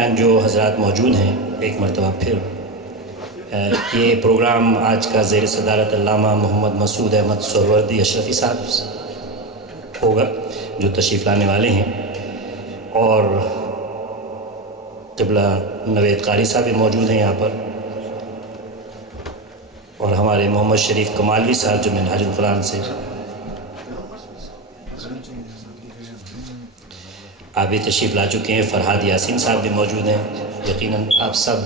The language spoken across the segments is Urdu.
یہاں جو حضرات موجود ہیں ایک مرتبہ پھر یہ پروگرام آج کا زیر صدارت علامہ محمد مسعود احمد سہروردی اشرفی صاحب ہوگا جو تشریف لانے والے ہیں، اور قبلہ نوید قاری صاحب بھی موجود ہیں یہاں پر، اور ہمارے محمد شریف کمالوی صاحب جو منہاج القرآن سے آپ بھی تشریف لا چکے ہیں، فرحاد یاسین صاحب بھی موجود ہیں۔ یقیناً آپ سب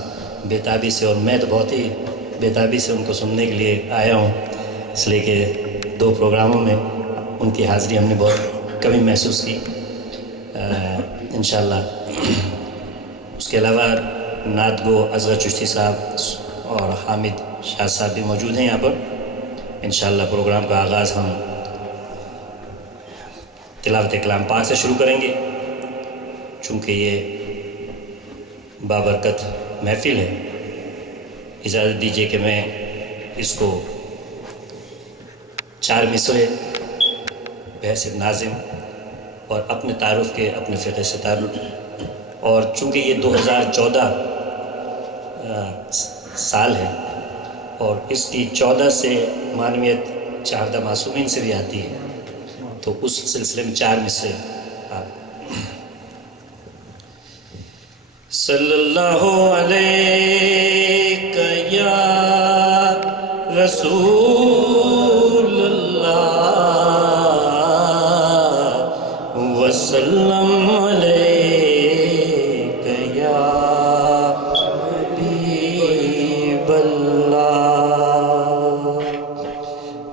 بےتابی سے، اور میں تو بہت ہی بےتابی سے ان کو سننے کے لیے آیا ہوں، اس لیے کہ 2 پروگراموں میں ان کی حاضری ہم نے بہت کمی محسوس کی انشاءاللہ۔ اس کے علاوہ نعت گو اصغر چشتی صاحب اور حامد شاہ صاحب بھی موجود ہیں یہاں پر۔ انشاءاللہ پروگرام کا آغاز ہم تلاوت کلام پاک سے شروع کریں گے، چونکہ یہ بابرکت محفل ہے۔ اجازت دیجیے کہ میں اس کو 4 مصرعے بحیثیت ناظم اور اپنے تعارف کے، اپنے فقہ سے تعلق، اور چونکہ یہ 2014 سال ہے اور اس کی 14 سے معنویت 14 معصومین سے بھی آتی ہے، تو اس سلسلے میں 4 مصرعے آپ صلی اللہ علیہ یا رسول اللہ وسلم علیہ یا حبیب اللہ۔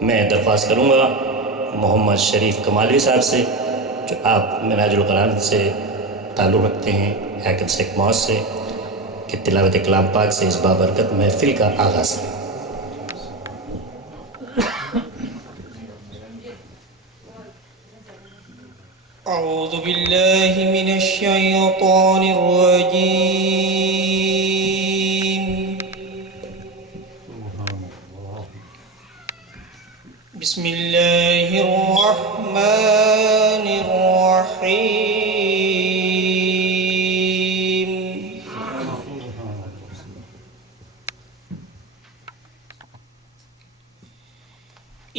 میں درخواست کروں گا محمد شریف کمالوی صاحب سے، جو آپ منہاج القرآن سے تعلق رکھتے ہیں، حاکم سیک موت سے، کہ تلاوت کلام پاک سے اس بابرکت محفل کا آغاز ہے۔ اعوذ باللہ من الشیطان الرجیم، بسم اللہ الرحمن الرحیم۔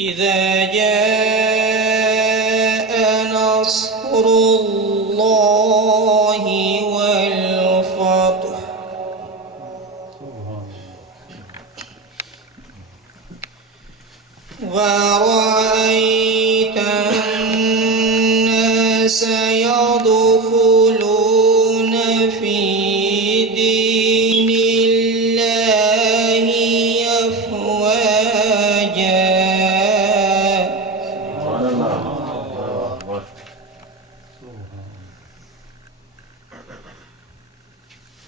اذا جاء نصر اللہ والفتح ورأيت الناس يدخلون في دين الله أفواجا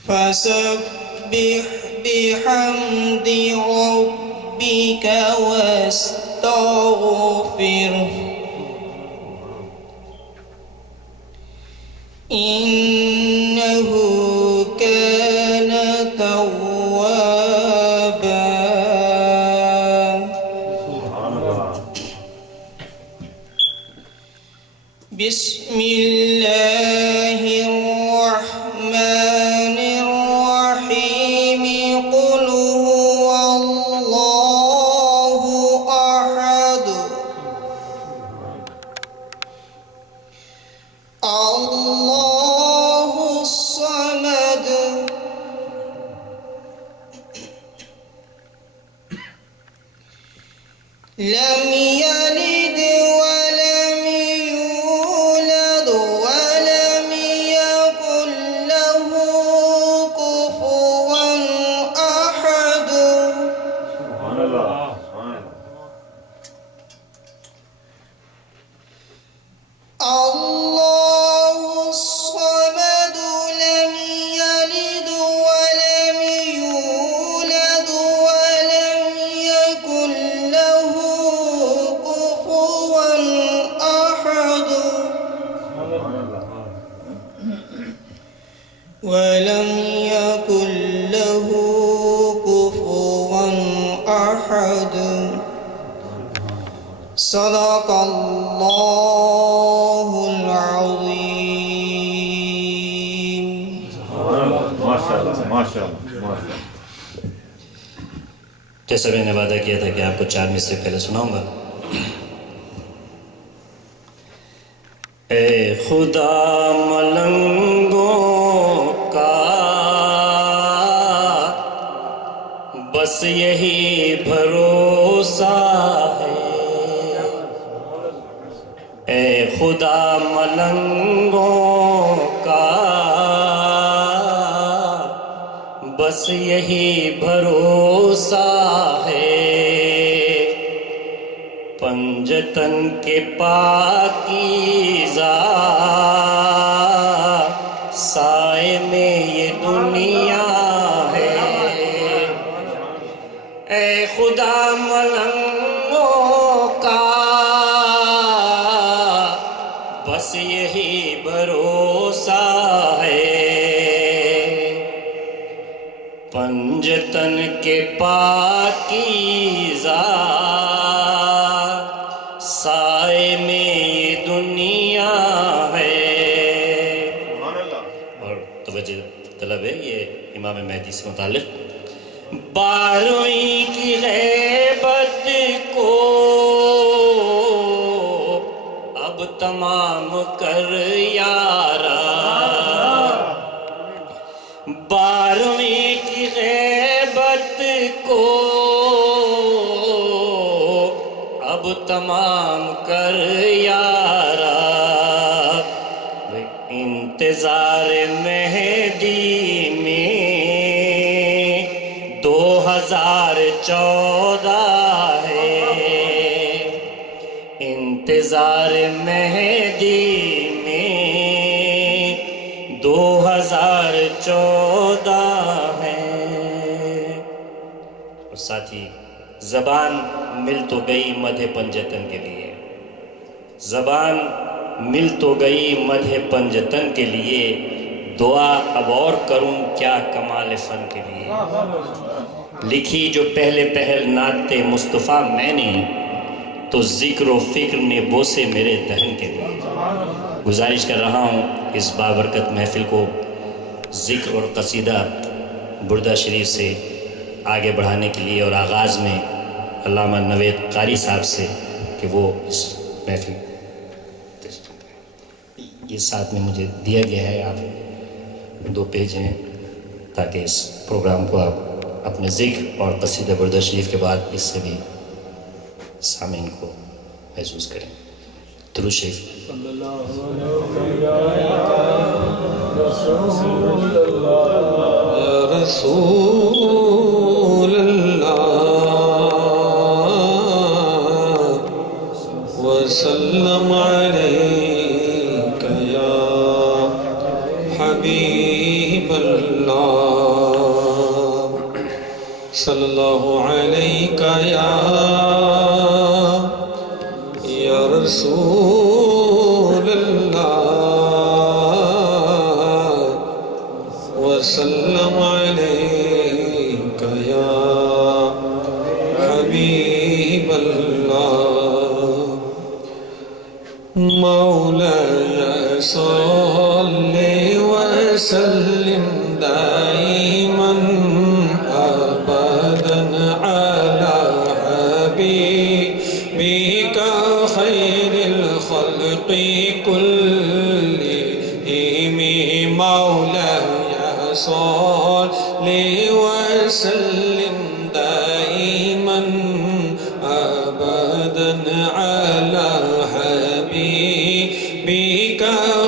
فسبح بحمد ربك واستغفره إنه كان توابا۔ بسم الله الرحمن الرحيم، قل هو الله أحد الله الصمد لم يلد ولم يولد ولم يكن له كفوا أحد۔ الله الصمد لم يلد ولم يولد ولم يكن له كفوا أحد، ولم يكن له كفوا أحد۔ صدق الله العظيم۔ ماشاءاللہ ماشاءاللہ. جیسا میں نے وعدہ کیا تھا کہ آپ کو 4 مصرے پہلے سناؤں گا. اے خدا ملنگوں کا بس یہی بھروسہ ہے. اے خدا ملنگوں کا بس یہی بھروسہ ہے. پنجتن کے پاکیزہ سائے میں یہ دنیا ہے. اے خدا ملنگوں کا بس یہی بھروسہ ہے. پنجتن کے پاکیزہ سائے میں یہ دنیا ہے. اور توجہ طلب ہے یہ امام مہدی سے متعلق. 12ویں کی غیبت کو اب تمام کر یارا. 12ویں کی غیبت کو اب تمام کر یارا. انتظار مہدی میں 2014 ہے. انتظار مہدی میں 2014 ہے. اور ساتھی زبان مل تو گئی مدح پنجتن کے لیے. زبان مل تو گئی مدح پنجتن کے لیے. دعا اب اور کروں کیا کمال فن کے لیے. لکھی جو پہلے پہل نعت مصطفیٰ میں نے تو ذکر و فکر نے بوسے میرے دہن کے لیے. گزارش کر رہا ہوں اس بابرکت محفل کو ذکر اور قصیدہ بردہ شریف سے آگے بڑھانے کے لیے، اور آغاز میں علامہ نوید قاری صاحب سے کہ وہ اس محفل یہ ساتھ میں مجھے دیا گیا ہے. آپ 2 پیج ہیں تاکہ اس پروگرام کو آپ اپنے ذکر اور قصیدہ بردہ شریف کے بعد اس سے بھی سامعین کو محسوس کریں. درود شریف. یا رسول اللہ وسلم علیک یا حبیب اللہ صلی اللہ علیک یا رسول اللہ وسلم علیک یا حبیب اللہ. مولاي صل وسلم دائما أبدا على حبيبك خير الخلق كلهم. مولاي صل وسلم دائما أبدا على حبيبك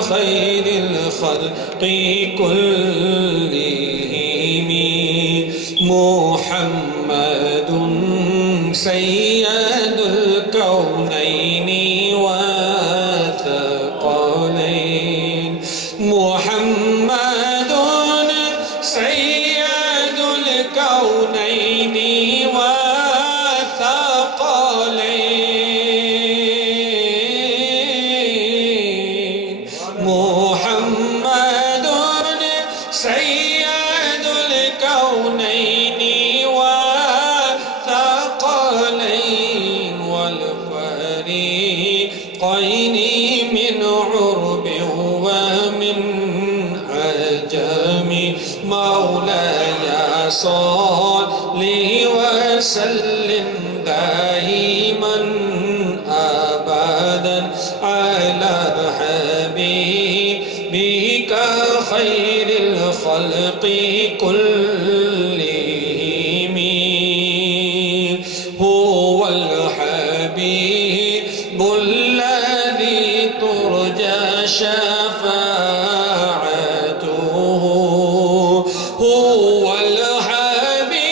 خير الخلق كلهم. محمد سيد الكونين والثقلين. محمد سيد الكونين والثقلين. محمد سيد الكونين والثقلين والفريقين من عرب ومن عجم. مولاي صل وسلم دائما أبدا على حبيبك خير الخلق كلهم هو الحبيب الذي ترجى شفاعته هو الحبيب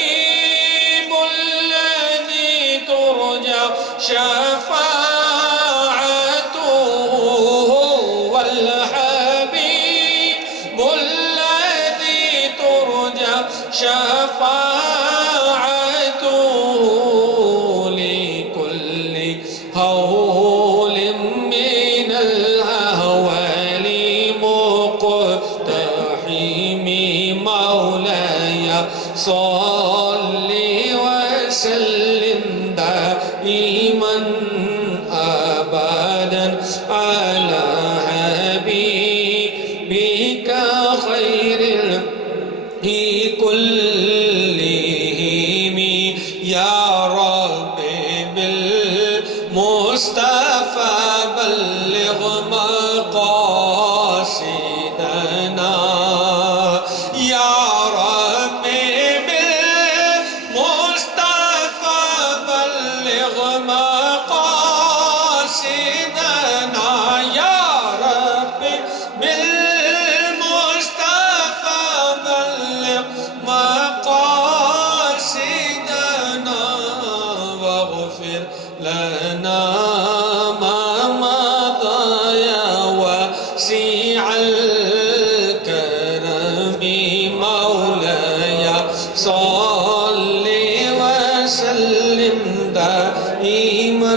الذي ترجى شفاعته هو الحبيب الذي ترجى شفاعته لكل هول من الأهوال مقتحم مولاي صل وسلم دائما أبدا على حبيبك خير كلهم يا رب بالمصطفى بلغ مقاصدنا يا رب بالمصطفى بلغ مقاصدنا يا رب بالمصطفى بلغ مقاصدنا واغفر لنا ما مضى يا واسع الكرم مولاي صل وسلم دائما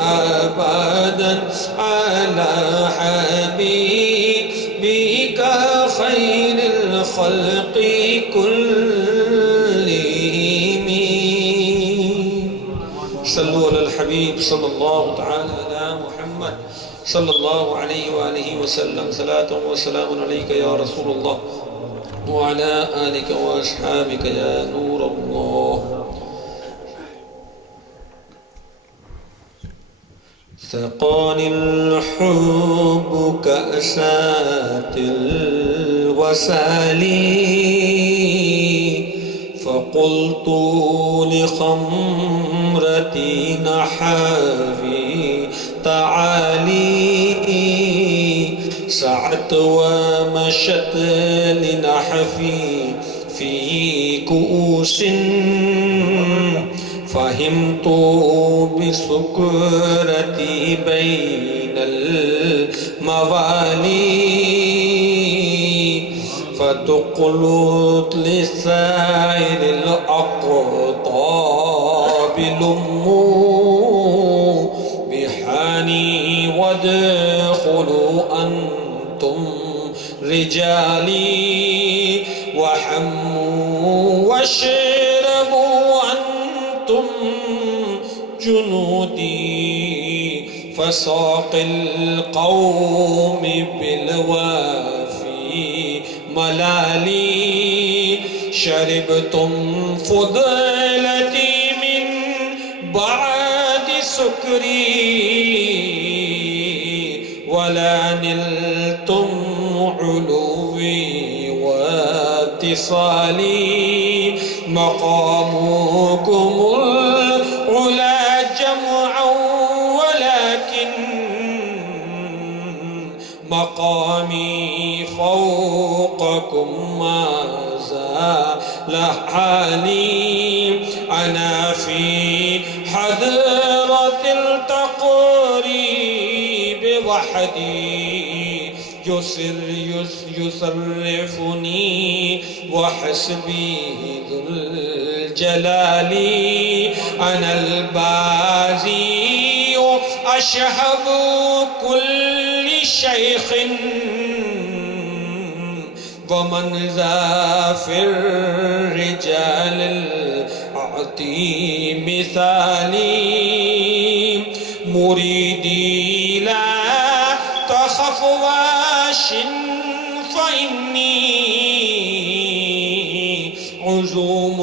أبدا على حبيبك خير الخلق كلهم صلوا على الحبيب صلى الله تعالى على محمد صلى الله عليه وآله وسلم صلاة وسلام عليك يا رسول الله وعلى آلك وأصحابك يا نور الله سقاني الحب كأسات الوسالي فقلت لخمرتي نحافي تعالي سعت ومشت لنحفي في كؤوس فهمت بسكرتي بين الموالي فتقلت لسائر الأقطاب لموا بحاني وادخلوا أنتم رجالي وحموا واشربوا أنتم جنودي فساق القوم بالوافي ملالي شربتم فضلتي من بعد سكري ولا نلتم علوي واتصالي مقامكم العلا جمعا ولكن مقامي فوقكم ما زال حالي أنا في حضرة التقريب وحدي يصرفني وحسبي ذو الجلال أنا البازي أشهب كل شيخ ومن ذا في الرجال الأعطي مثالي مريدي لا تخف واش فإني لزوم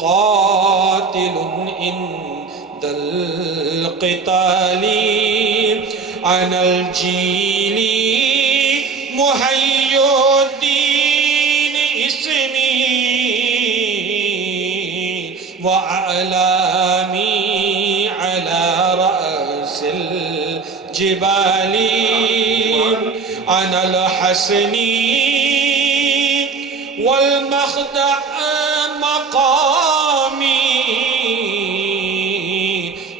قاتل عند القتال أنا الجيلي محي الدين اسمي وأعلامي على رأس الجبال أنا الحسني والمخدع مقامي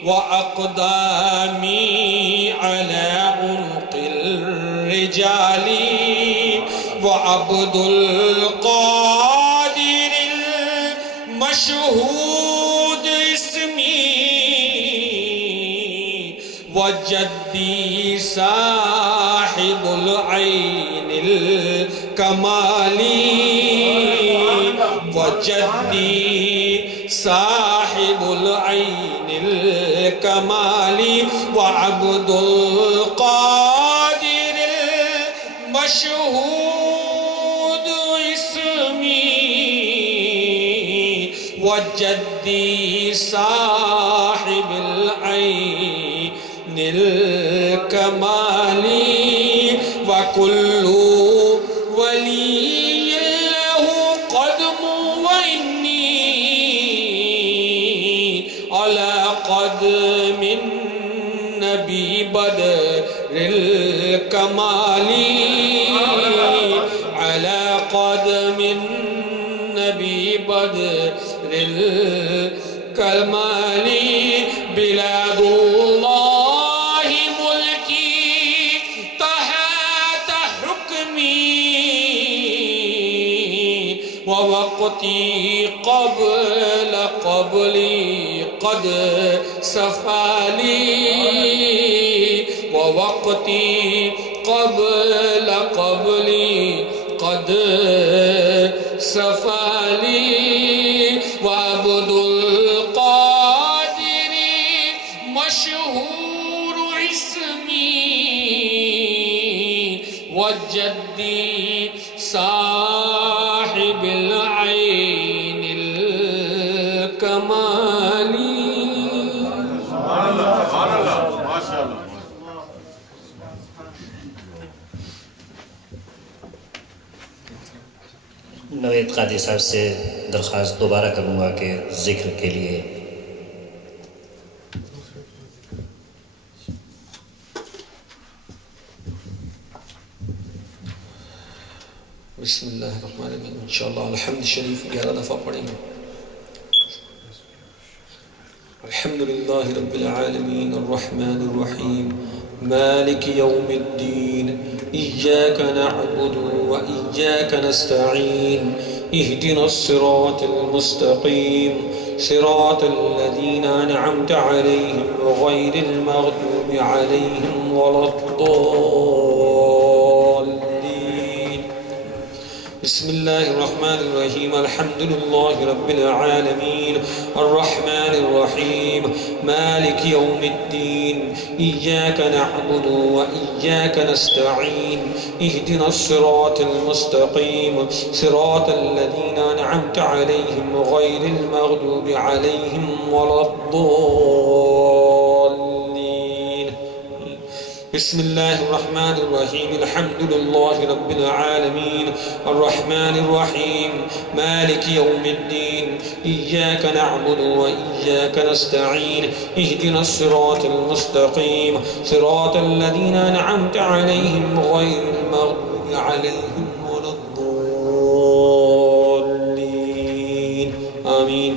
وأقدامي على عنق الرجال وعبد القادر المشهود اسمي وجدي صاحب العين الكمالي وجدي صاحب العين الكمالي وعبد القادر المشهود اسمي وجدي صاحب العين الكمالي وكل ولي له قدم وإني على قدم النبي بدر الكمال على قدم النبي بدر الكمال بلاد الله ملكي تحت حكمي ووقتي قبلي قد سفالي ووقتي قبلي قد سفالي وعبد القادر مشهور اسمي وجدي صاحب العين الكمالي. نوید قادری صاحب سے درخواست دوبارہ کروں گا کہ ذکر کے لیے بسم اللہ الرحمن الرحیم. انشاءاللہ الحمد شریف 11 دفعہ پڑھیں گے. الحمدللہ رب العالمین الرحمن الرحیم مالک یوم الدین إياك نعبد وإياك نستعين اهدنا الصراط المستقيم صراط الذين أنعمت عليهم غير المغضوب عليهم ولا الضالين. بسم الله الرحمن الرحيم الحمد لله رب العالمين الرحمن الرحيم مالك يوم الدين إياك نعبد وإياك نستعين اهدنا الصراط المستقيم صراط الذين أنعمت عليهم غير المغضوب عليهم ولا الضالين. بسم الله الرحمن الرحيم الحمد لله رب العالمين الرحمن الرحيم مالك يوم الدين إياك نعبد وإياك نستعين اهدنا الصراط المستقيم صراط الذين أنعمت عليهم غير المغضوب عليهم ولا الضالين. آمين.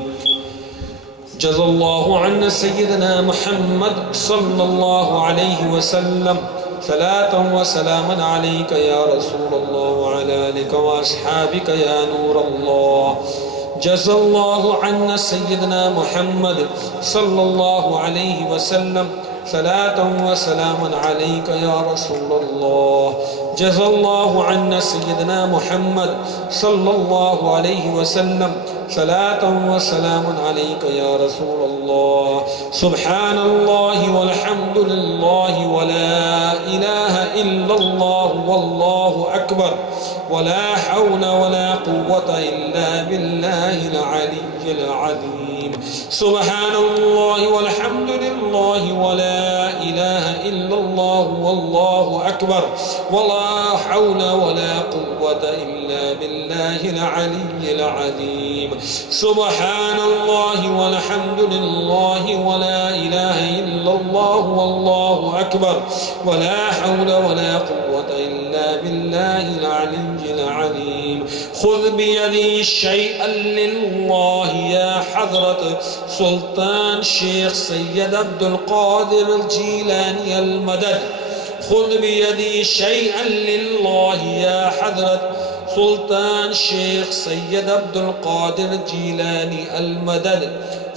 جزا الله عنا سيدنا محمد صلى الله عليه وسلم صلاة وسلاما عليك يا رسول الله وعلى آلك وأصحابك يا نور الله. جزا الله عنا سيدنا محمد صلى الله عليه وسلم صلاة وسلاما عليك يا رسول الله. جزا الله عنا سيدنا محمد صلى الله عليه وسلم صلاة وسلاما عليك يا رسول الله. سبحان الله والحمد لله ولا إله إلا الله والله أكبر ولا حول ولا قوة إلا بالله العلي العظيم. سبحان الله والحمد لله ولا إله إلا الله والله أكبر ولا حول ولا قوة إلا بالله العلي العظيم. سبحان الله والحمد لله ولا إله إلا الله والله أكبر ولا حول ولا قوة إلا بالله العلي العظيم. خذ بيدي شيئا لله يا حضرة سلطان شيخ سيد عبد القادر الجيلاني المدد. خذ بيدي شيئا لله يا حضرة سلطان شيخ سيد عبد القادر الجيلاني المدد.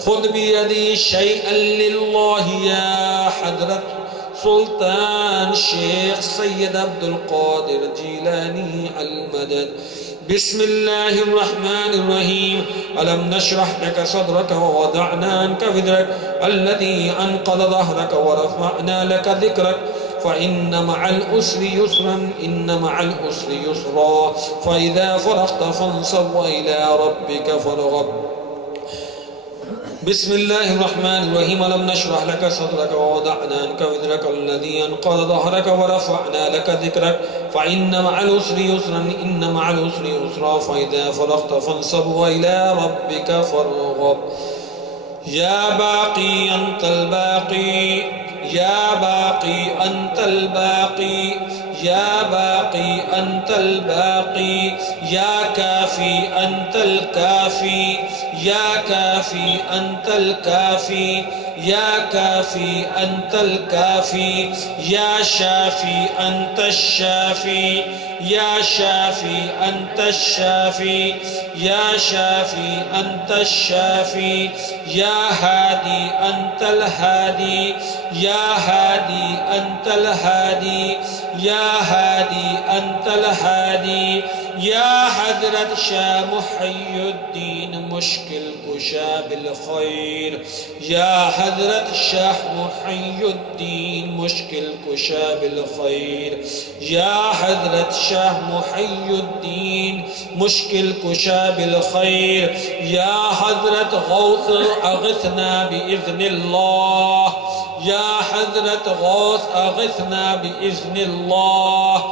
خذ بيدي شيئا لله يا حضرة سلطان شيخ سيد عبد القادر الجيلاني المدد. بسم الله الرحمن الرحيم. ألم نشرح لك صدرك ووضعنا عنك وزرك الذي أنقض ظهرك ورفعنا لك ذكرك فإن مع العسر يسرا إن مع العسر يسرا فإذا فرغت فانصب وإلى ربك فارغب. بسم الله الرحمن الرحيم. ألم نشرح لك صدرك ووضعنا عنك وزرك الذي أنقض ظهرك ورفعنا لك ذكرك فإن مع العسر يسرا إن مع العسر يسرا فإذا فرغت فانصب وإلى ربك فارغب. يا باقي أنت الباقي يا باقي أنت الباقي يا باقي أنت الباقي يا كافي أنت الكافي يا كافي أنت الكافي يا كافي أنت الكافي يا شافي أنت الشافي يا شافي أنت الشافي يا شافي أنت الشافي يا هادي أنت الهادي يا هادي أنت الهادي يا هادي أنت الهادي يا حضرة شاه محي الدين مشكل كشا بالخير يا حضرة شاه محي الدين مشكل كشا بالخير يا حضرة شاه محي الدين مشكل كشا بالخير يا حضرة غوث أغثنا بإذن الله يا حضرة غوث أغثنا بإذن الله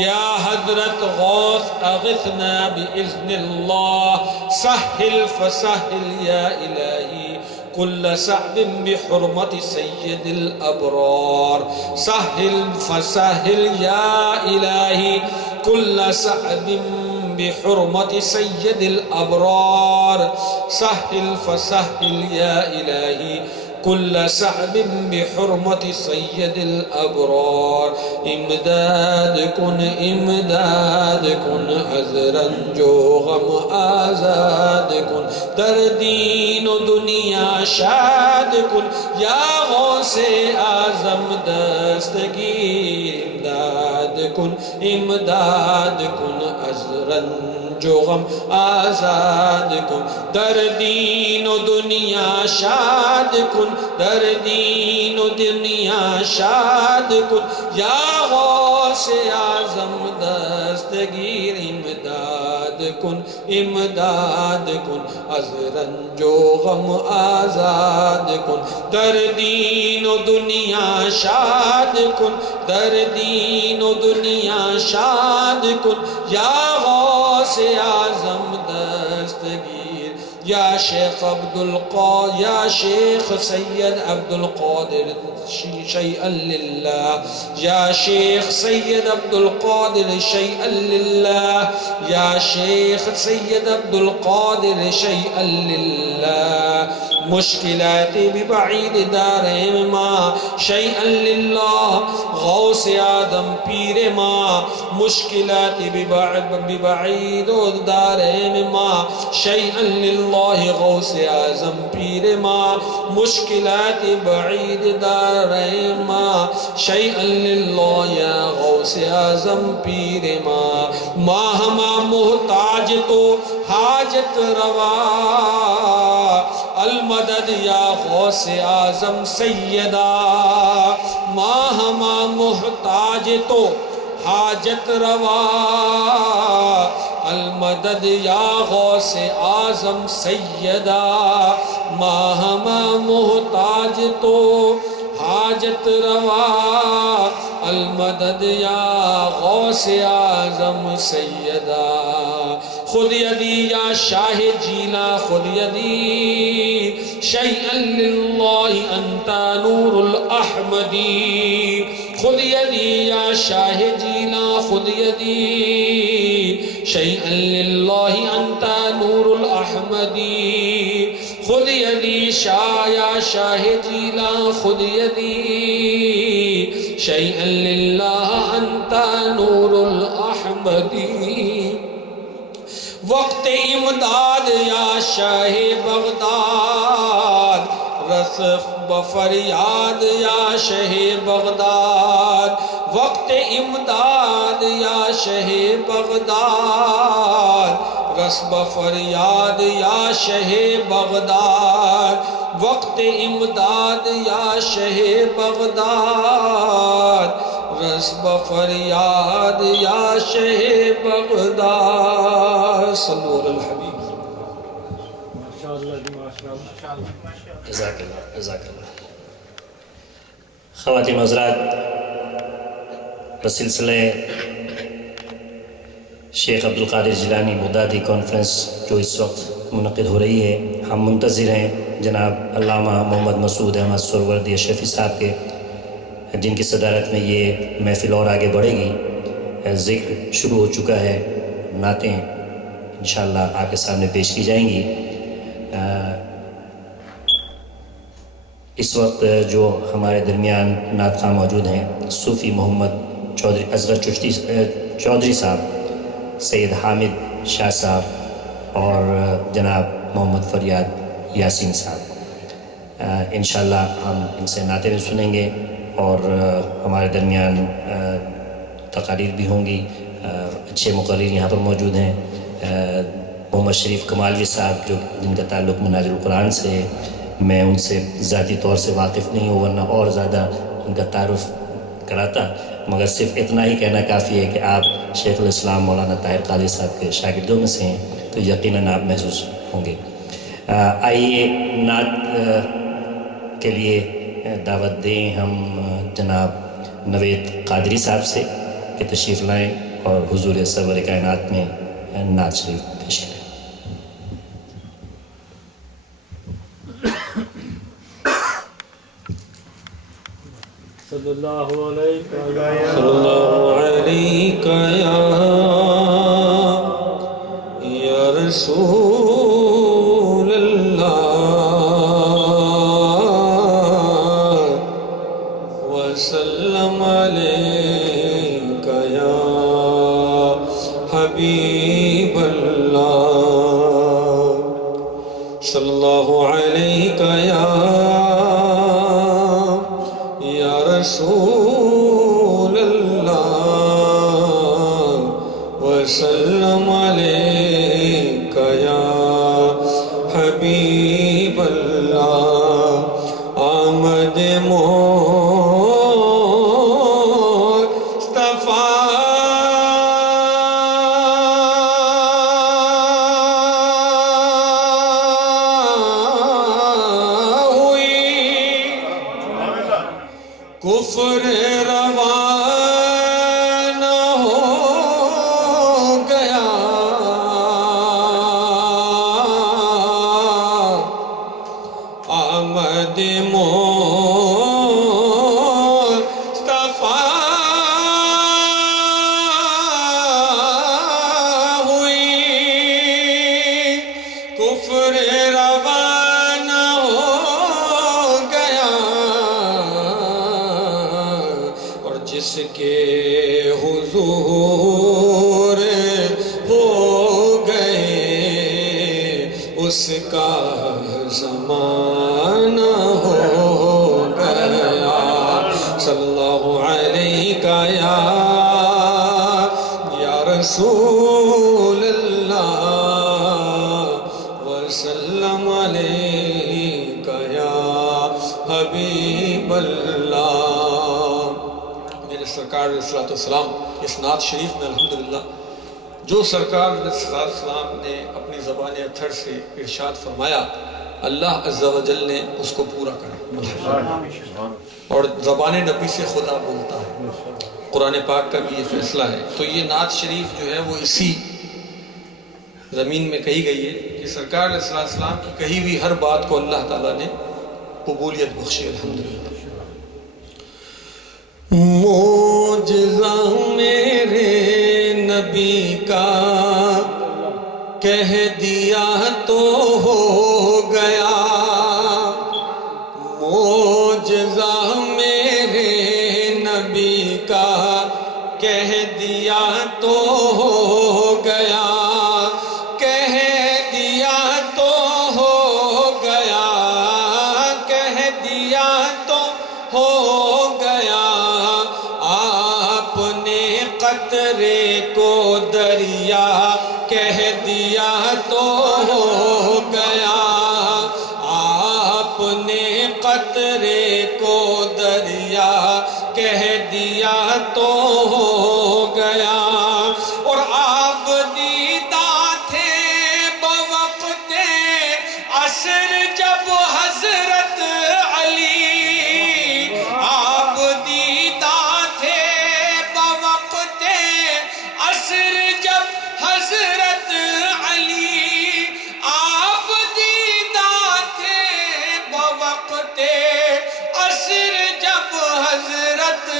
يا حضرة غوث أغثنا بإذن الله. سهل فسهل يا إلهي كل صعب بحرمة سيد الأبرار. سهل فسهل يا إلهي كل صعب بحرمة سيد الأبرار. سهل فسهل يا إلهي كل صعب بحرمة سيد الأبرار. امداد کن از رنج و غم آزاد کن در دین و دنیا شاد کن یا غوث اعظم دستگیر. امداد کن از رنج و غم آزاد کن در دین و دنیا شاد کن در دین و دنیا شاد کن یا غوث اعظم دستگیر. امداد کن از رنج و غم آزاد کن در دین و دنیا شاد کن در دین و دنیا شاد کن یا غوث اعظم دستگیر. یا شیخ عبدالقادر یا شیخ سید عبدالقادر شیئا للہ یا شیخ سید عبدالقادر شیئا للہ یا شیخ سید عبدالقادر شیئا للہ. مشکلات ببعید داریں ماں شیئا للہ غوث آدم پیر ماں. مشکلات ببعید داریں ماں شیئا للہ غوث اعظم پیر ماں. مشکلات بعید داریں ماں شیئا للہ یا غوث اعظم پیر ماں. ماں ہما محتاج تو حاجت روا المدد یا غوث اعظم سیدہ. ماں ہما محتاج تو حاجت روا المدد یا غوث اعظم سیدہ ماہم محتاج تو حاجت روا المدد یا غوث اعظم سیدہ خود یدی یا شاہ جیلا خود یدی شیئا للہ انت نور الاحمدی خود یدی یا شاہ جیلا خود یدی شیئا للہ انت نور الاحمدی خود یدی یا شاہ جیلا خود یدی شیئا للہ انت نور الاحمدی وقت امداد یا شاہ بغداد رسف بفریاد یا شاہ بغداد وقت امداد یا شاہ بغداد رس بفریاد یا شاہ بغداد وقت امداد یا شاہ بغداد رس بفریاد یا شاہ بغداد صلو علی الحبیب جزاک اللہ جزاک اللہ خواتین و حضرات بسلسلہ شیخ عبدالقادر جیلانی بغدادی کانفرنس جو اس وقت منعقد ہو رہی ہے ہم منتظر ہیں جناب علامہ محمد مسعود احمد سہروردی اشرفی صاحب کے جن کی صدارت میں یہ محفل اور آگے بڑھے گی ذکر شروع ہو چکا ہے نعتیں انشاءاللہ آپ کے سامنے پیش کی جائیں گی اس وقت جو ہمارے درمیان نعت خواں موجود ہیں صوفی محمد چودھری اصغر چودھری صاحب سید حامد شاہ صاحب اور جناب محمد فریاد یاسین صاحب انشاءاللہ ہم ان سے نعتیں بھی سنیں گے اور ہمارے درمیان تقاریر بھی ہوں گی اچھے مقرر یہاں پر موجود ہیں محمد شریف کمالوی صاحب جو جن کا تعلق مناظر القرآن سے ہے میں ان سے ذاتی طور سے واقف نہیں ہوں ورنہ اور زیادہ ان کا تعارف کراتا مگر صرف اتنا ہی کہنا کافی ہے کہ آپ شیخ الاسلام مولانا طاہر قادری صاحب کے شاگردوں میں سے ہیں تو یقیناً آپ محسوس ہوں گے آئیے نعت کے لیے دعوت دیں ہم جناب نوید قادری صاحب سے کہ تشریف لائیں اور حضور سرور کائنات میں نعت شریف پیش کریں صلی اللہ علیہ یا رسول اللہ وسلم علیک یا حبیب اللہ صلی اللہ علیہ یا رسول اللہ وسلم علیک یا حبیب اللہ آمد کفر روانہ ہو گیا آمد مصطفیٰ ہوئی کفر روانہ ہو گیا جس کے حضور ہو گئے اس کا زمانہ ہو گیا صلی اللہ علیہ یا رسول اللہ وسلم علیک یا حبیب اللہ سرکار علیہ الصلوۃ والسلام اس نعت شریف میں الحمدللہ جو سرکار صلی اللہ علیہ وسلم نے اپنی زبان اطہر سے ارشاد فرمایا اللہ عز و جل نے اس کو پورا کرا، اور زبان نبی سے خدا بولتا ہے، قرآن پاک کا بھی یہ فیصلہ ہے۔ تو یہ نعت شریف جو ہے وہ اسی زمین میں کہی گئی ہے کہ سرکار علیہ السلام کی کہی ہوئی ہر بات کو اللہ تعالیٰ نے قبولیت بخشی الحمدللہ۔ معجزہ میرے نبی کا کہہ دیا تو ہو گیا، معجزہ میرے نبی کا کہہ دیا تو ہو گیا، کہہ دیا تو ہو گیا، کہہ دیا تو ہو گیا، آپ نے قطرے کو دریا کہہ دیا تو ہو گیا، آپ نے قطرے کو دریا کہہ دیا تو ہو گیا، اور آپ دیدہ تھے بوقت عصر جب حضرت علی، آپ دیدہ تھے بوقت عصر جب حضرت علی، آپ دیدہ تھے بوقت عصر جب حضرت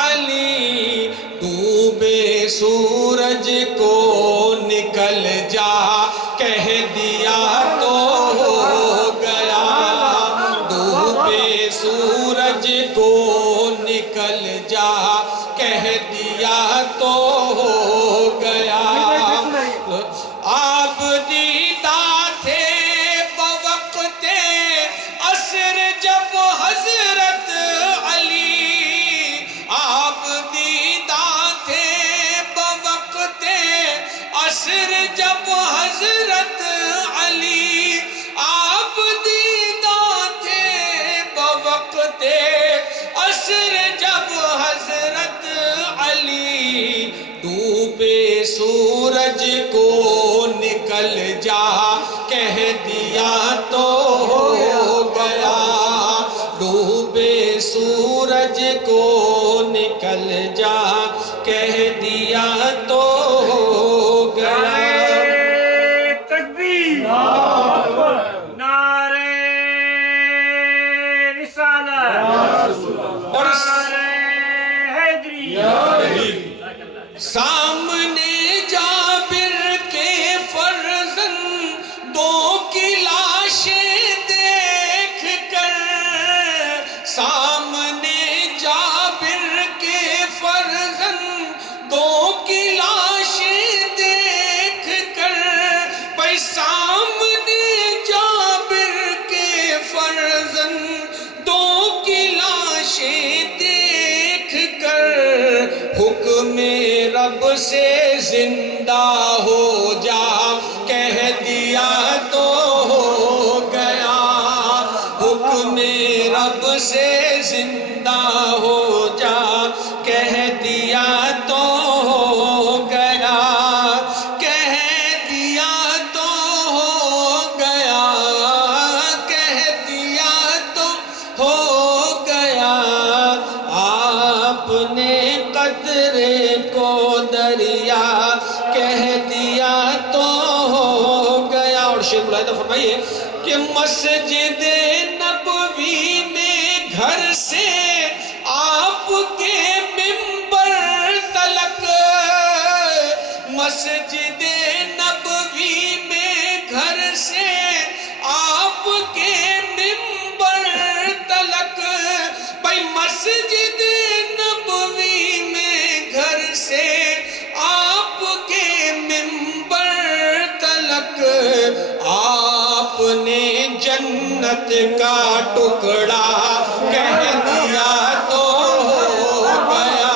علی، ڈوبے سورج کو نکل جا کہہ دیا تو ہو گیا، ڈوبے سورج کو نکل جا کہہ دیا تو ہو گیا، آپ دیدہ تھے بوقت عصر جب حضرت علی، آپ دیدہ تھے بوقت عصر جب حضرت علی، آپ دیدہ تھے بوقت عصر جب حضرت علی، ڈوبے سورج کو نکل جا کہہ دیا تو ہو گیا، ڈوبے سورج کو نکل جا کہہ دیا تو ہو گیا۔ تکبیر، نعرہ رسالت، اور نعرہ حیدری، سامنے جابر کے فرزندوں کی لاشیں دیکھ کر، سامنے جابر کے فرزندوں کی لاشیں دیکھ کر، بھائی سامنے جابر کے فرزندوں کی لاشیں دیکھ کر، حکم رب سے زندہ ہو جا کہہ دیا تو ہو گیا، حکم رب سے زندہ ہو جا کہہ دیا تو ہو گیا، کہہ دیا تو ہو گیا، کہہ دیا تو ہو گیا، آپ نے قطرے کو دریا کہہ دیا تو ہو گیا۔ اور شیخ ملائدہ فرمائیے کہ مسجد نبوی میں گھر سے آپ کے منبر تلک، مسجد نبوی میں گھر سے آپ کے منبر تلک، بھائی مسجد نبوی میں گھر سے آپ کے منبر تلک، آپ نے جنت کا ٹکڑا کہہ دیا تو ہو گیا،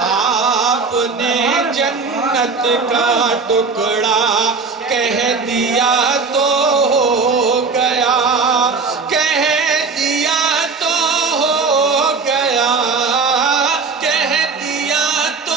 آپ نے جنت کا ٹکڑا کہہ دیا تو ہو گیا، کہہ دیا تو ہو گیا، کہہ دیا تو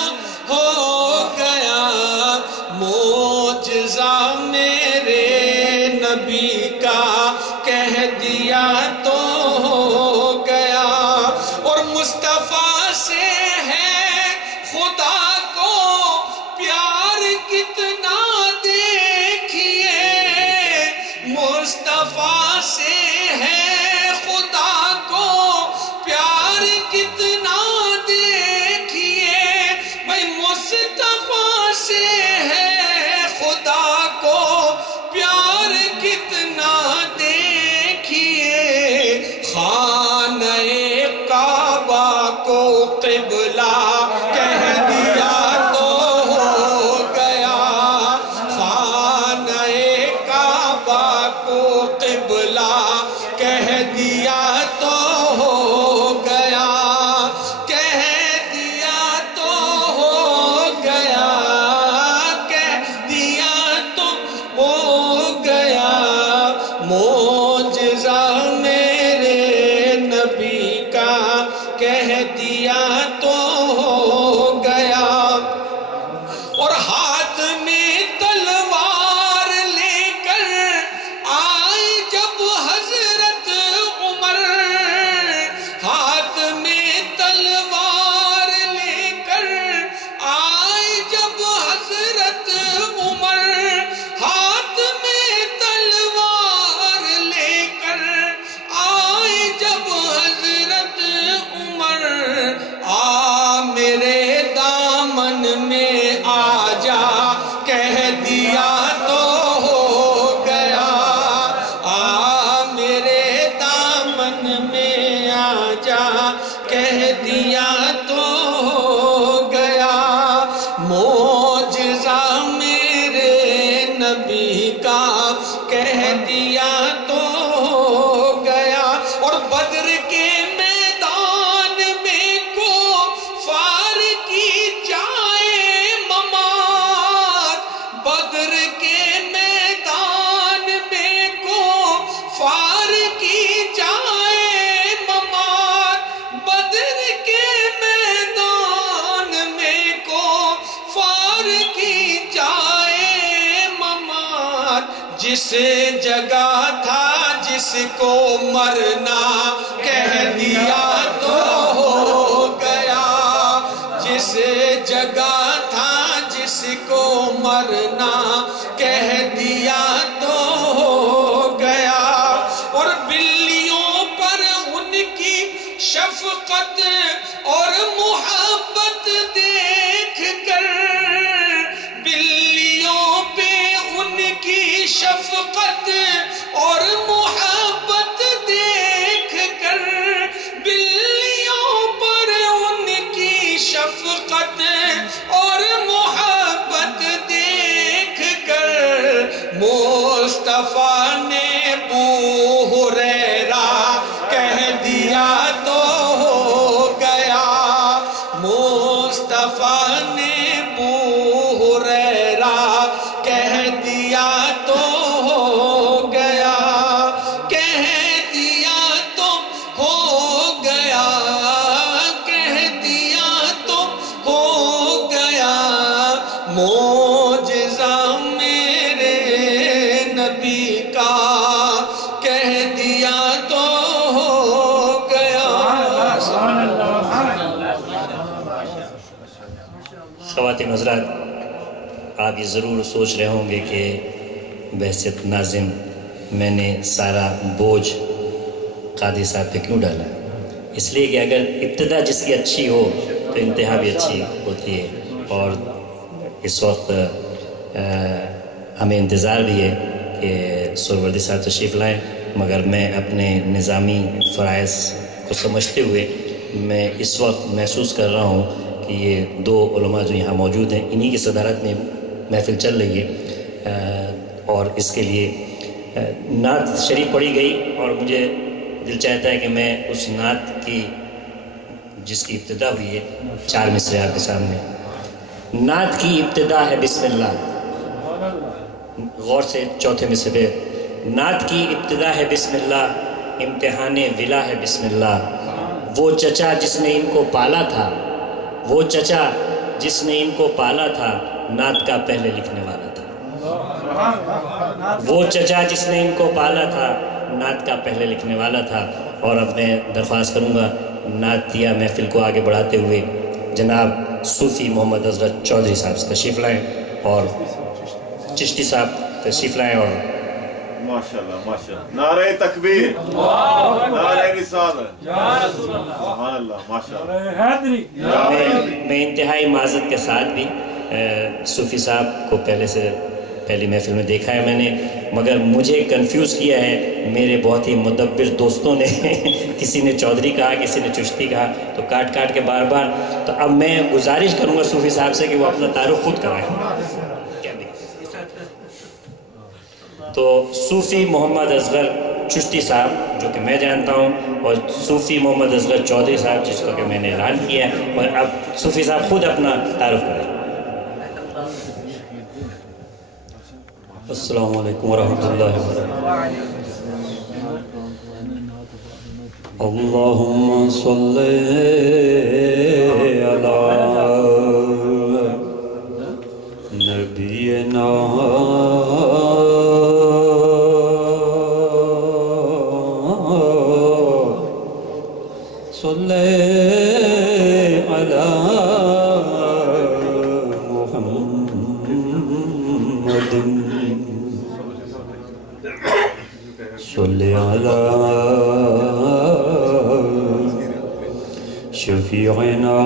مصطفیٰ سے ہے خدا کو پیار کتنا دیکھیے، بھائی مصطفیٰ سے ہے خدا کو پیار کتنا دیکھیے، خانہ کعبہ کو قبلہ کہہ دیا تو ہو گیا، خانہ کعبہ کو قبلہ کہہ دیا تو ہو گیا، کہہ دیا تو ہو گیا، کہہ دیا تو ہو گیا، معجزہ میرے نبی کا کہہ دیا تو ہو گیا، اور ہاتھ میں تلوار لے کر آئے جب حضرت عمر، ہاتھ میں تلوار لے کر آئے جب حضرت عمر، ہاتھ میں تلوار لے کر آئے جب حضرت عمر، آ میرے دامن میں آ جا کہہ دیا تو ہو گیا، آ میرے دامن میں آ جا کہہ دیا تو ہو گیا، معجزہ میرے نبی کا کہہ دیا تو ہو گیا، اور بدر کے میدان میں کفار کی جائے ممات، بدر کے میدان میں کفار کی جائے ممات، بدر کے میدان میں کفار کی جائے ممات، جس جگہ تھا جس کو مرنا کہہ دیا تو ہو گیا، جس جگہ تھا جس کو مرنا کہہ دیا تو ہو گیا، اور بلیوں پر ان کی شفقت اور محبت دیکھ کر، بلیوں پہ ان کی شفقت اور محبت دیکھ کر، بلیوں پر ان کی شفقت اور محبت دیکھ کر، مصطفیٰ نے ابو ہریرہ کہہ دیا تو ہو گیا، مصطفیٰ نے ابو ہریرہ کہہ دیا تو ہو گیا، کہہ دیا تو ہو گیا، کہہ دیا تو ہو گیا، معجزہ میرے نبی کا کہہ دیا تو ہو گیا۔ خواتین حضرات، آپ یہ ضرور سوچ رہے ہوں گے کہ بحیثیت ناظم میں نے سارا بوجھ قادری صاحب پہ کیوں ڈالا، اس لیے کہ اگر ابتدا جس کی اچھی ہو تو انتہا بھی اچھی ہوتی ہے، اور اس وقت ہمیں انتظار بھی ہے کہ سہروردی صاحب تشریف لائیں، مگر میں اپنے نظامی فرائض کو سمجھتے ہوئے میں اس وقت محسوس کر رہا ہوں کہ یہ دو علماء جو یہاں موجود ہیں انہی کی صدارت میں محفل چل رہی ہے، اور اس کے لیے نعت شریف پڑھی گئی، اور مجھے دل چاہتا ہے کہ میں اس نعت کی جس کی ابتدا ہوئی ہے 4 مصرے آپ کے سامنے۔ نعت کی ابتدا ہے بسم اللہ، غور سے چوتھے مصرے پہ، نعت کی ابتدا ہے بسم اللہ، امتحان ولا ہے بسم اللہ، وہ چچا جس نے ان کو پالا تھا، وہ چچا جس نے ان کو پالا تھا، نعت کا پہلے لکھنے والا تھا، وہ چچا جس نے ان کو پالا تھا، نعت کا پہلے لکھنے والا تھا۔ اور اب میں درخواست کروں گا نعتیہ محفل کو آگے بڑھاتے ہوئے جناب صوفی محمد حضرت چودھری صاحب تشریف لائیں، اور چشتی صاحب تشریف لائیں، اور ماشاءاللہ ماشاءاللہ نعرہ تکبیر نعرہ رسالت سبحان اللہ ماشاءاللہ میں انتہائی معذرت کے ساتھ بھی صوفی صاحب کو پہلی محفل میں دیکھا ہے میں نے، مگر مجھے کنفیوز کیا ہے میرے بہت ہی مدبر دوستوں نے کسی نے چودھری کہا، کسی نے چشتی کہا، تو کاٹ کاٹ کے بار بار، تو اب میں گزارش کروں گا صوفی صاحب سے کہ وہ اپنا تعارف خود کرائیں۔ تو صوفی محمد اصغر چشتی صاحب جو کہ میں جانتا ہوں، اور صوفی محمد اصغر چودھری صاحب جس کو کہ میں نے اعلان کیا ہے، اور اب صوفی صاحب خود اپنا تعارف کریں۔ السلام علیکم ورحمۃ اللہ وبرکاتہ۔ اللہم صلی علی نبینا صلی علی محمد صلی علی شفیعنا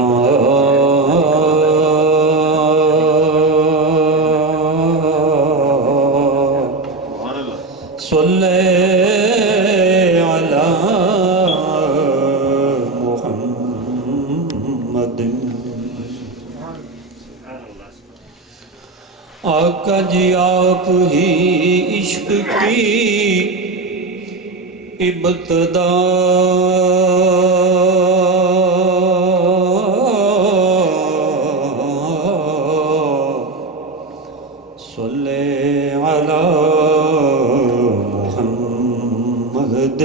صلی علی محمد۔ آقا جی آپ ہی عشق کی ابتدا، صلی علی محمد،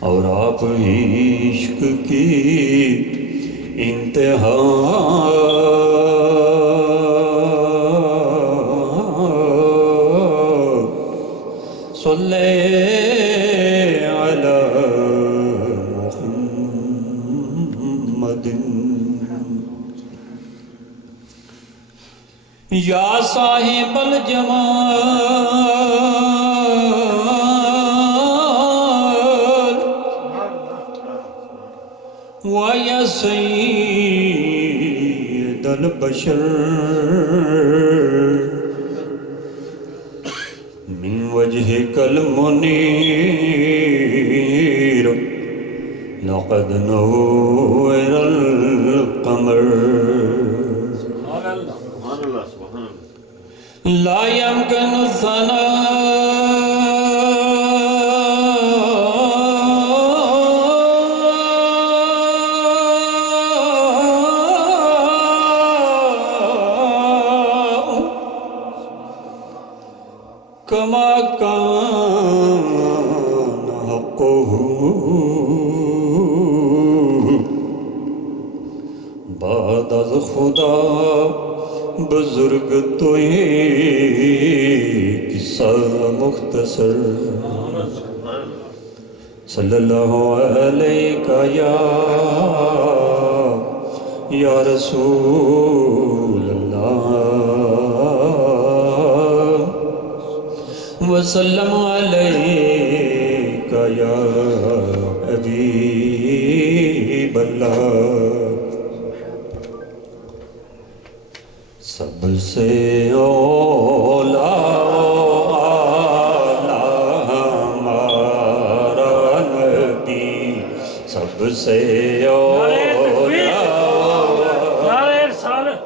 اور آپ ہی عشق کی انتہا، صلی علی محمد۔ یا صاحب الجمال و یا سید البشر، من وجهك المنير لقد نور القمر، لا يمكن الثناء كما كان حقه، بعد از خدا بزرگ تو ایک قصہ مختصر، صلی اللہ علیہ یا رسول اللہ، وسلم علیک یا حبیب اللہ۔ سب سے اولا ہمارا نبی، سب سے اولا نعرہ رسالت۔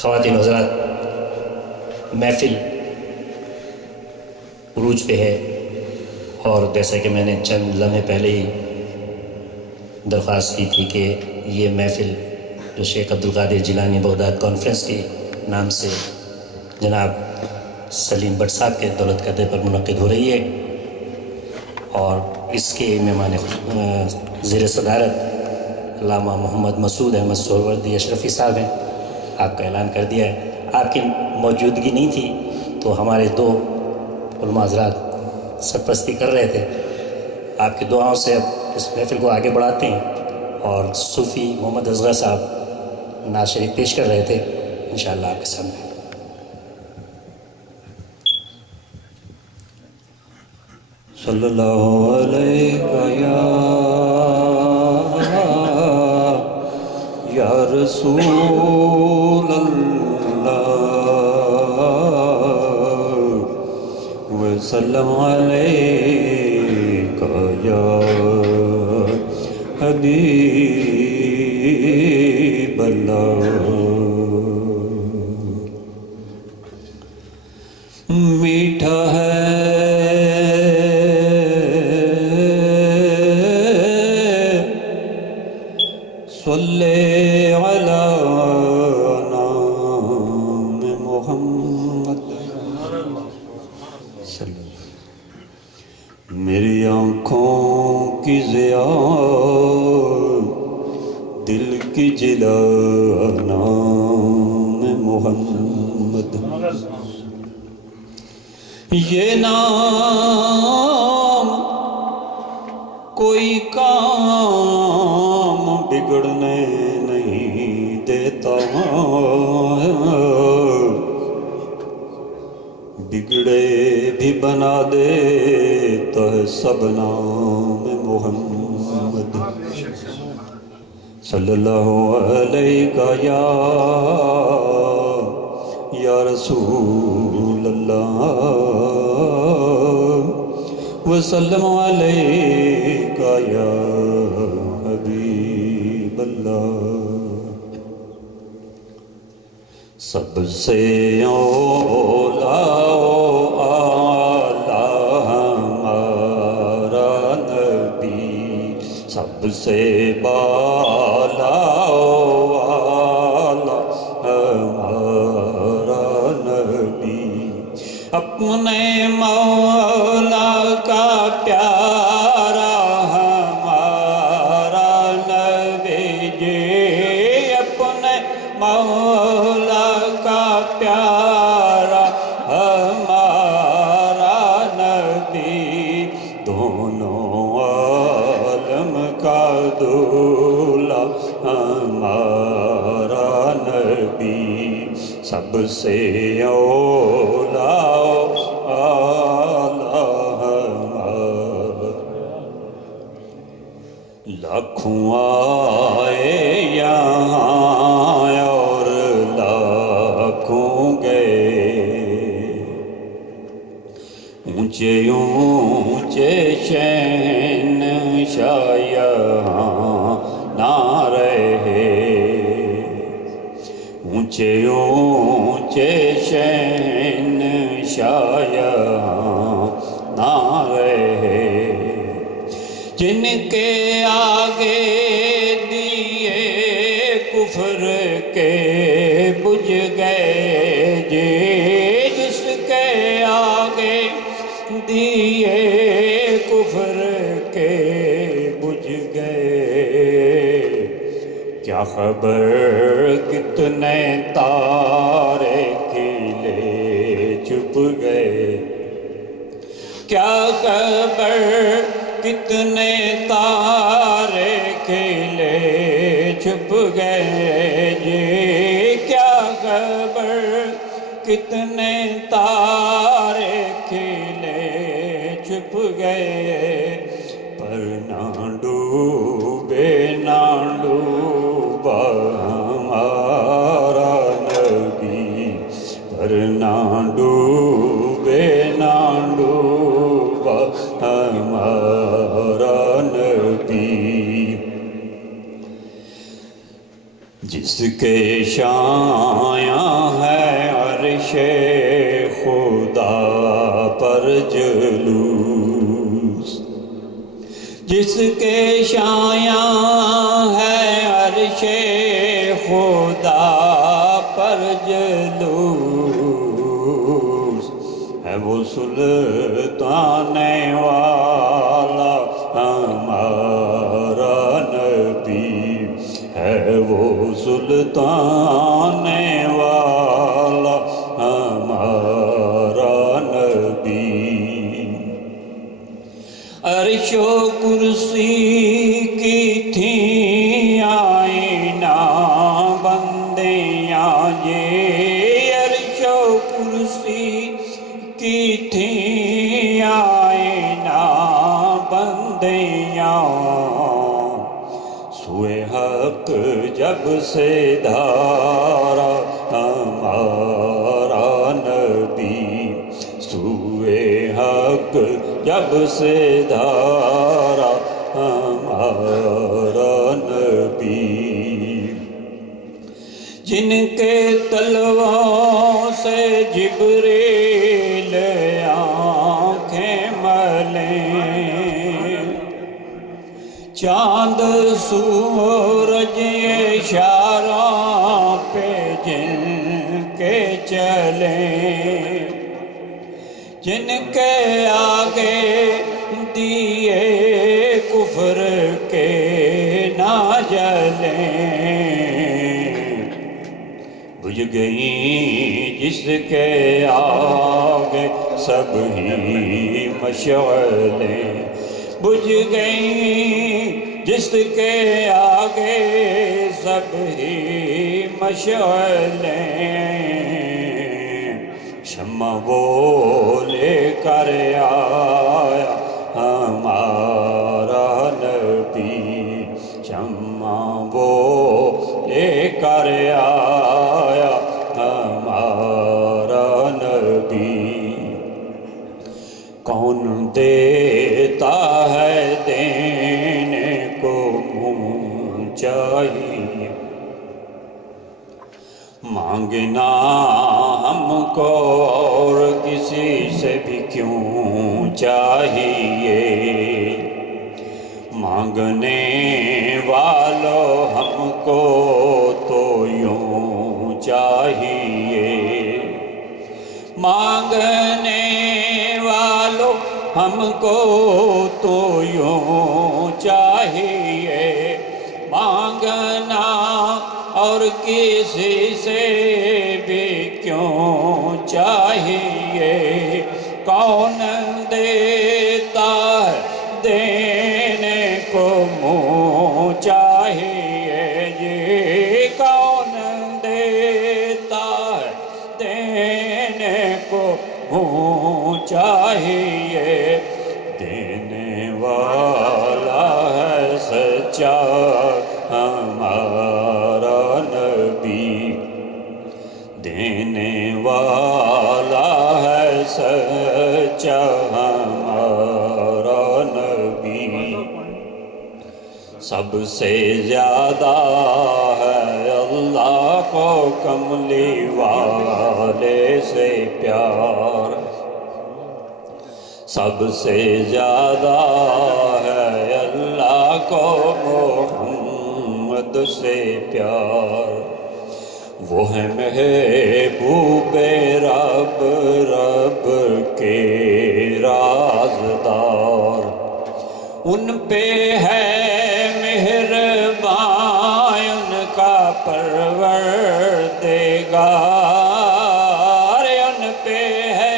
خواتین و حضرات، محفل عروج پہ ہے، اور جیسا کہ میں نے چند لمحے پہلے ہی درخواست کی تھی کہ یہ محفل جو شیخ عبدالقادر جیلانی بغداد کانفرنس کے نام سے جناب سلیم بٹ صاحب کے دولت قدر پر منعقد ہو رہی ہے، اور اس کے مہمان زیر صدارت علامہ محمد مسعود احمد سہروردی اشرفی صاحب ہیں، آپ کا اعلان کر دیا ہے. آپ کی موجودگی نہیں تھی تو ہمارے 2 علماء حضرات سرپرستی کر رہے تھے. آپ کی دعاؤں سے اب اس محفل کو آگے بڑھاتے ہیں اور صوفی محمد اصغر صاحب نعت شریف پیش کر رہے تھے. انشاءاللہ آپ کے سامنے. صلی اللہ علیہ یا رسول اللہ وسلم علیکہ یا حبیب اللہ. میٹھا ہے صلی علی نام محمد میری آنکھوں کی ضیاء دل کی جلا نام محمد. یہ نام کوئی کام بگڑنے نہیں دیتا، بگڑے بھی بنا دیتا ہے سب نام محمد. صلی اللہ علیہ یا رسول اللہ وسلم علیکہ یا حبیب اللہ. سب سے اولا اعلیٰ ہمارا نبی، سب سے بالا اعلیٰ ہمارا نبی، اپنے مولا کا پیارا ہمارا نبی جی، اپنے مولا کا پیارا ہمارا نبی، دونوں عالم کا دولہ ہمارا نبی، سب سے اولا لاکھوں آئے یہاں اور لاکھوں گئے، اونچے اونچے شہنشاہ یہاں نہ رہے، اونچے اونچے شہنشاہ یہاں نہ رہے، جن کے آگے دیے کفر کے بجھ گئے جی، جس کے آگے دیے کفر کے بجھ گئے، کیا خبر کتنے تارے کھلے چھپ گئے، کیا خبر کتنے تارے کھلے چھپ گئے جی، کیا خبر کتنے تارے کھلے چھپ گئے، پر نہ ڈوبے نہ ڈوبا ہمارا نبی، پر نہ ڈوبے نہ ڈوبا ہمارا نبی، جس کے شایاں ہے عرش خدا پر جلوس، جس کے شایاں ہے عرش خدا پر جلوس، ہے وہ سلطان والا ہمارا نبی، ہے ہے وہ سلطان والا ہمارا نبی۔ عرش و کرسی کی تھیں آئینہ بندیاں یہ، عرش و کرسی کی تھیں آئینہ بندیاں، سوئے حق جب سے دھارا ہمارا نبی، سوئے حق جب سے دھارا ہمارا نبی، جن کے تلووں سے جبریل آنکھیں ملیں، چاند سورج اشاروں پہ جن کے چلیں، جن کے آگے دیے کفر کے نہ جلیں، بجھ گئیں جس کے آگے سب ہی مشعلیں، بجھ گئیں جس کے آگے سب ہی مشعلیں، شمع وہ لے کر آیا ہمارا نبی، شمع وہ لے کر آیا ہمارا نبی، کون دیتا ہے دینے کو منہ چاہیے، مانگنا ہم کو اور کسی سے بھی کیوں چاہیے، مانگنے والوں ہم کو تو یوں چاہیے، مانگنے والوں ہم کو تو یوں چاہیے، مانگنا اور کسی سے بھی کیوں چاہیے، کون دیتا ہے دینے کو منہ چاہیے، یہ کون دیتا ہے دینے کو منہ چاہیے، دینے والا ہے سچا ہمارا نبی، دینے والا ہے سچا ہمارا نبی، سب سے زیادہ ہے اللہ کو کملی والے سے پیار، سب سے زیادہ ہے اللہ کو محمد سے پیار، وہ ہے محبوب رب، رب کے رازدار، ان پہ ہے مہربان ان کا پروردگار، ان پہ ہے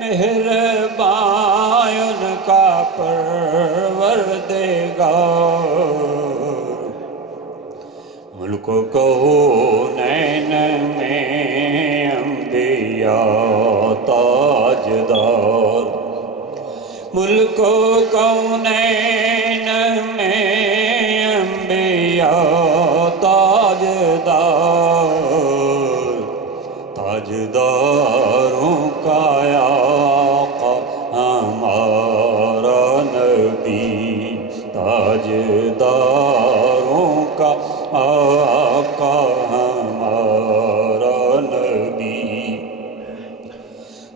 مہربان ان کا پروردگار، ملک و کونین میں انبیاء تاجدار، ملک و کونین میں انبیاء تاجدار، تاجداروں کا آقا ہمارا نبی، تاجداروں کا آقا ہمارا نبی،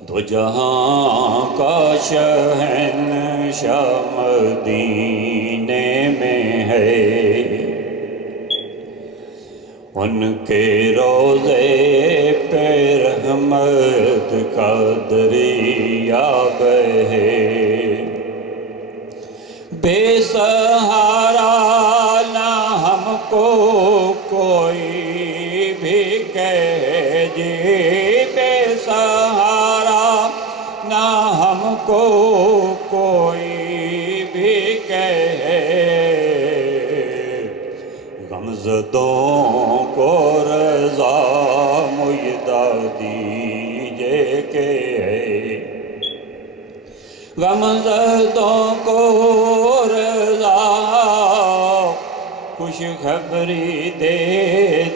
دو جہاں کا شہنشاہ مدینے میں ہے، ان کے روضے پہ رحمت کا دریا بہے، بے سہارا نہ ہم کو جی بے سہارا نہ ہم کو کوئی بھی کہے غمزدوں کو رضا مجدہ دیجئے کہ غمزدوں کو رضا خوشخبری دے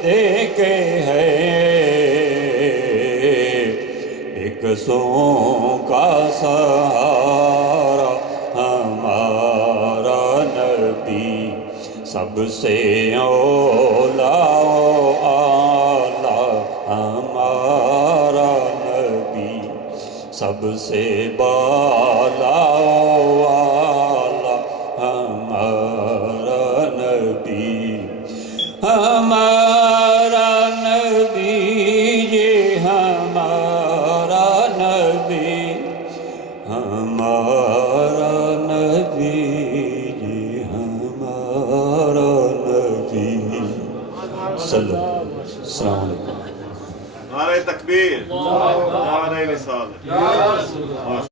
دے کے ہے ایک سوں کا سہارا ہمارا نبی سب سے اولا اعلیٰ ہمارا نبی سب سے بالا والا ہمارا نبی ہمارا نبی یہ ہمارا نبی ہمارا نبی یہ ہمارا نبی صلی اللہ علیہ وسلم۔ السلام علیکم۔ نعرہ تکبیر، نعرہ رسالت۔